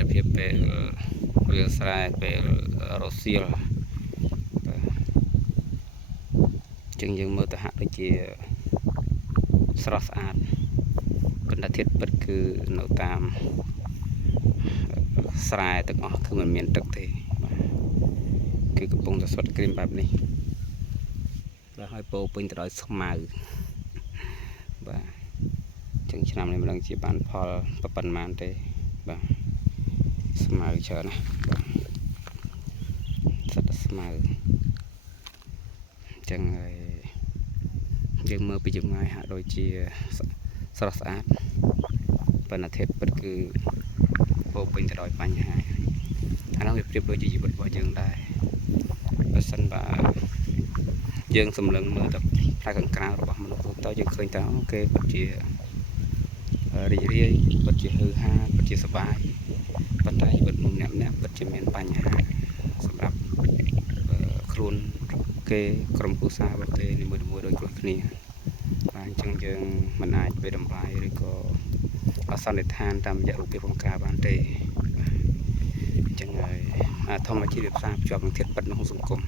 តភាពពេលវាលស្រែពេលរសៀលចឹងយើងមើលទៅហាក់ដូចជាស្រស់ស្អាតប៉ុន្តែធាតុពិតគឺនៅតាមស្រែទាំងអស់គឺមិនមានទឹកទេគឺកំពុងតែស្វិតក្រៀមបែបនេះបាទហើយពោពេញទៅដោយស្មៅបាទចឹងឆ្នាំនេះមិនដឹងជាបានផលប៉ុន្មានទេបាទស្មៅច្រើនណាស់បាទសិតតែស្មៅចឹងហើយយើងមើលពីចម្ងាយហាក់ដូចជាស្រស់ស្អាតប៉ុន្តែធាតុពិតគឺពោពេញទៅដោយបញ្ហាអានោះវាប្រៀបដូចជាជីវិតរបស់យើងដែរបើសិនបើយើងសម្លឹងមើលទៅផ្នែកខាងក្រៅរបស់មនុស្សទូទៅយើងឃើញថាអូគេពិតជារីករាយពិតជាហឺហាពិតជាសប្បាយប៉ុន្តែជីវិតម្នាក់ពិតជាមានបញ្ហាសម្រាប់ខ្លួនគេក្រុមគ្រួសាររបស់គេនីមួយៗដូចគ្នាបាទអញ្ចឹងយើងមិនអាចវាតម្លៃឬក៏សន្និដ្ឋានតាមរយៈរូបភាពបង្ការបានទេអញ្ចឹងហើយធម្មជាតិវាផ្សារភ្ជាប់នឹងធាតុពិតក្នុងសង្គម